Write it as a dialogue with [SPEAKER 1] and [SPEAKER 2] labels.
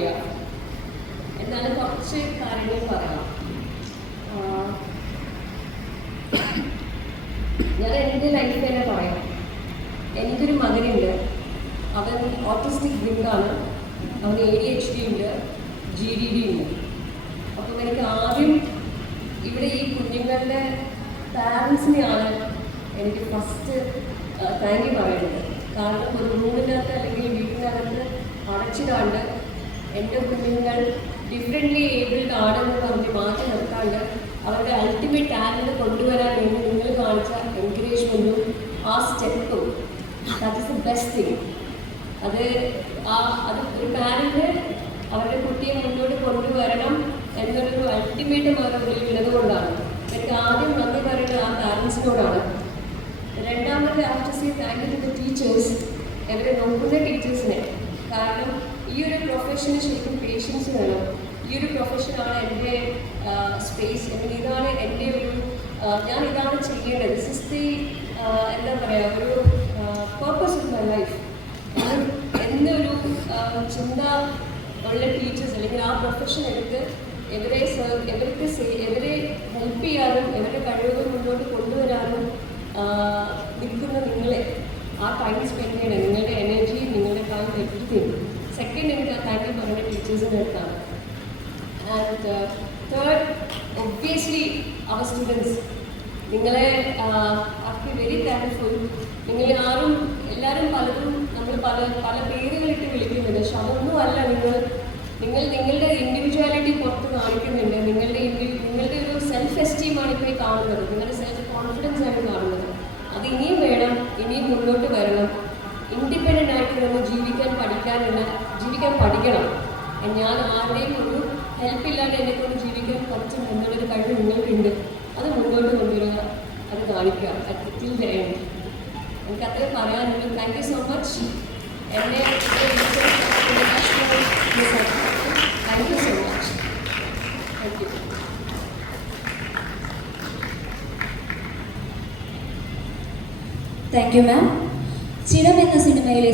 [SPEAKER 1] വയ്യ എന്നാലും കുറച്ച് കാര്യങ്ങൾ പറയാം ഞാൻ എന്റെ ലൈഫ് തന്നെ പറയാം എനിക്കൊരു മകനുണ്ട്. അവൻ ഓട്ടിസ്റ്റിക് വിങ്കാണ് അവന് എ ഡി എച്ച് ഡി ഉണ്ട്. ജി ഡി ഡി ഉണ്ട്. അപ്പം എനിക്ക് ആദ്യം ഇവിടെ ഈ കുഞ്ഞുങ്ങളുടെ പാരൻസിനെയാണ് എനിക്ക് ഫസ്റ്റ് താങ്ക് യു പറയുന്നത് കാരണം ഒരു റൂമിനകത്ത് അല്ലെങ്കിൽ വീട്ടിനകത്ത് അടച്ചിടാണ്ട് എന്റെ കുഞ്ഞുങ്ങൾ ഡിഫറെന്റ്ലി ഏബിൾഡ് ആണെന്ന് പറഞ്ഞ് മാറ്റി നിർത്താണ്ട് അവരുടെ അൾട്ടിമേറ്റ് ടാലന്റ് കൊണ്ടുവരാൻ വേണ്ടി നിങ്ങൾ കാണിച്ച എൻകറേജ്മെന്റും ആ സ്റ്റെപ്പും that is the best thing അത് ആ അത് ഒരു പാരന്റ് അവരുടെ കുട്ടിയെ മുന്നോട്ട് കൊണ്ടുവരണം എന്നൊരു അൾട്ടിമേറ്റ് അവരുടെ ഉള്ളിൽ ഉള്ളത് കൊണ്ടാണ് എനിക്ക് ആദ്യം നന്ദി പറയുന്നത് ആ പാരൻസിനോടാണ് രണ്ടാമത് after C thank you to the teachers എവരെ നോക്കുന്ന ടീച്ചേഴ്സിനെ കാരണം ഈ ഒരു പ്രൊഫഷന് ശരിക്കും പേഷ്യൻസ് വേണം. ഈ ഒരു പ്രൊഫഷനാണ് എന്റെ സ്പേസ് അല്ലെങ്കിൽ ഇതാണ് എന്റെ ഒരു ഞാൻ ഇതാണ് ചെയ്യേണ്ടത്. ദി എന്താ പറയുക ഒരു പേർപ്പസ് ഓഫ് മൈ ലൈഫ് എന്നൊരു ചിന്ത ഉള്ള ടീച്ചേഴ്സ് അല്ലെങ്കിൽ ആ പ്രൊഫഷൻ എടുത്ത് എവരെ എവർക്ക് ഇവരെ ഹെൽപ്പ് ചെയ്യാനും എവരുടെ കഴിവുകൾ മുന്നോട്ട് കൊണ്ടുവരാനും ആ, നിൽക്കുന്ന നിങ്ങളെ ആ ടൈം സ്പെൻഡ് ചെയ്യണം നിങ്ങളുടെ എനർജി നിങ്ങളുടെ ടൈം എവറിത്തിങ് സെക്കൻഡ് എനിക്ക് ആ താങ്ക് യു പറയുന്ന ടീച്ചേഴ്സിന്റെ അടുത്താണ് ആൻഡ് തേർഡ് ഒബ്വിയസ്ലി അവർ സ്റ്റുഡൻസ് നിങ്ങളെ ആർക്ക് വെരി താങ്ക്ഫുൾ നിങ്ങൾ ആരും എല്ലാവരും പലരും നമ്മൾ പല പല പേരുകളിട്ട് വിളിക്കുന്നുണ്ട്. പക്ഷെ അതൊന്നുമല്ല നിങ്ങൾ നിങ്ങൾ നിങ്ങളുടെ ഇൻഡിവിജ്വാലിറ്റി പുറത്ത് കാണിക്കുന്നുണ്ട്. നിങ്ങളുടെ നിങ്ങളുടെ ഒരു സെൽഫ് എസ്റ്റീമാണ് ഇപ്പോൾ കാണുന്നത്. നിങ്ങളുടെ സെൽഫ് കോൺഫിഡൻസ് ആണ് കാണുന്നത്. അത് ഇനിയും വേണം ഇനിയും മുന്നോട്ട് വരണം. ഇൻഡിപെൻഡന്റ് ആയിട്ട് നമ്മൾ ജീവിക്കാൻ പഠിക്കാനുള്ള ജീവിക്കാൻ ഞാൻ ആരുടെയും ഒരു ഹെൽപ്പ് ഇല്ലാതെ എന്നെ കൊണ്ട് ജീവിക്കാൻ കുറച്ച് എന്നുള്ളൊരു കഴിവ് നിങ്ങൾക്കുണ്ട്. അത് മുന്നോട്ട് കൊണ്ടുവരിക അത് കാണിക്കുക അറ്റിൽ ചെയ്യണം എനിക്ക് അത്രയും പറയാനുള്ളൂ. താങ്ക് യു സോ മച്ച് എന്നെ thank you so much thank you
[SPEAKER 2] thank you ma'am ചിരം എന്ന സിനിമയിലെ